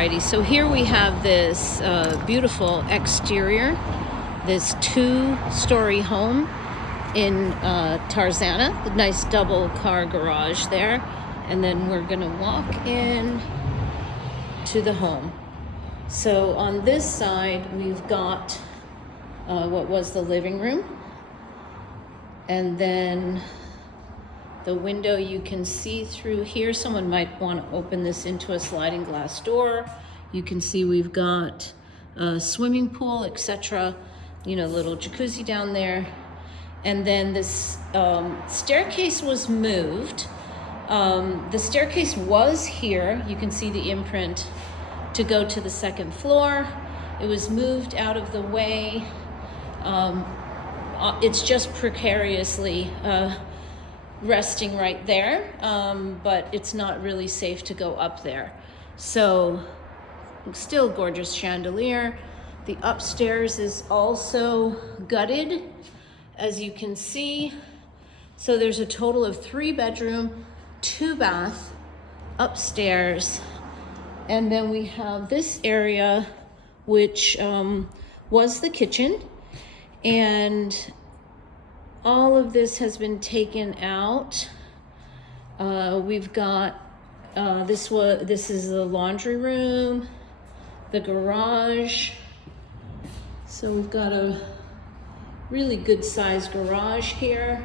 Alrighty, so here we have this beautiful exterior, this 2-story home in Tarzana, the nice double car garage there. And then we're gonna walk in to the home. So on this side, we've got what was the living room. And then the window you can see through here. Someone might want to open this into a sliding glass door. You can see we've got a swimming pool, etc. You know, little jacuzzi down there. And then this staircase was moved. The staircase was here. You can see the imprint to go to the second floor. It was moved out of the way. It's just precariously resting right there, but it's not really safe to go up there. So still gorgeous chandelier. The upstairs is also gutted, as you can see. So there's a total of 3 bedroom, 2 bath upstairs. And then we have this area, which was the kitchen. And all of this has been taken out. We've got, this is the laundry room, the garage. So we've got a really good sized garage here.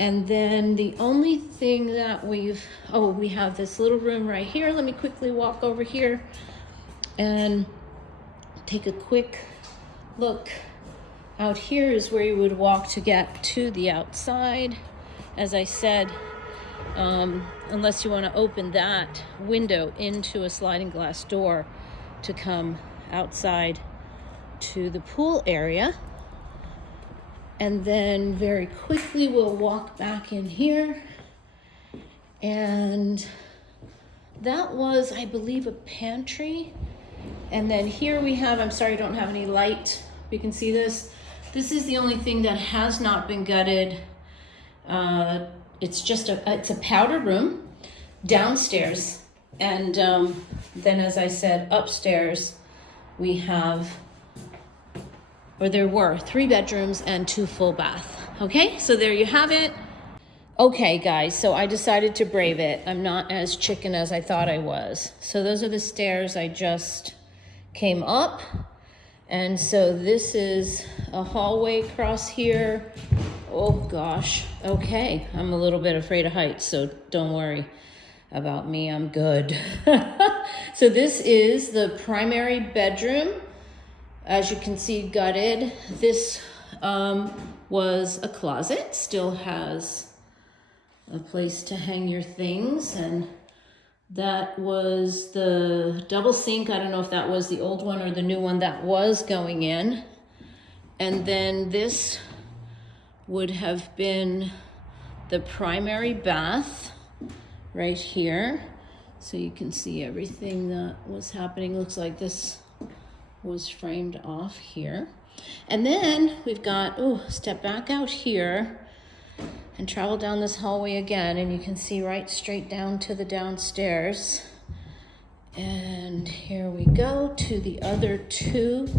And then the only thing that we have this little room right here. Let me quickly walk over here and take a quick look. Out here is where you would walk to get to the outside. As I said, unless you want to open that window into a sliding glass door to come outside to the pool area. And then very quickly we'll walk back in here. And that was, I believe, a pantry. And then here we have, I'm sorry I don't have any light. You can see this. This is the only thing that has not been gutted. It's just it's a powder room downstairs. And then, as I said, upstairs we have, or there were 3 bedrooms and 2 full bath. Okay, so there you have it. Okay, guys, so I decided to brave it. I'm not as chicken as I thought I was. So those are the stairs I just came up. And so this is a hallway across here. Oh gosh, okay. I'm a little bit afraid of heights, so don't worry about me, I'm good. So this is the primary bedroom. As you can see, gutted. This was a closet, still has a place to hang your things, and that was the double sink. I don't know if that was the old one or the new one that was going in. And then this would have been the primary bath right here. So you can see everything that was happening. Looks like this was framed off here. And then we've got, step back out here and travel down this hallway again, and you can see right straight down to the downstairs. And here we go to the other 2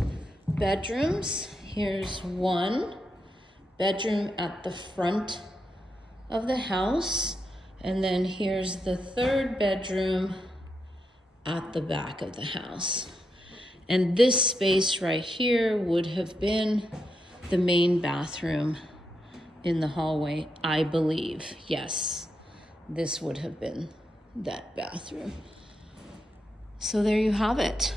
bedrooms. Here's 1 bedroom at the front of the house, and then here's the 3rd bedroom at the back of the house. And this space right here would have been the main bathroom in the hallway, I believe. Yes, this would have been that bathroom. So there you have it.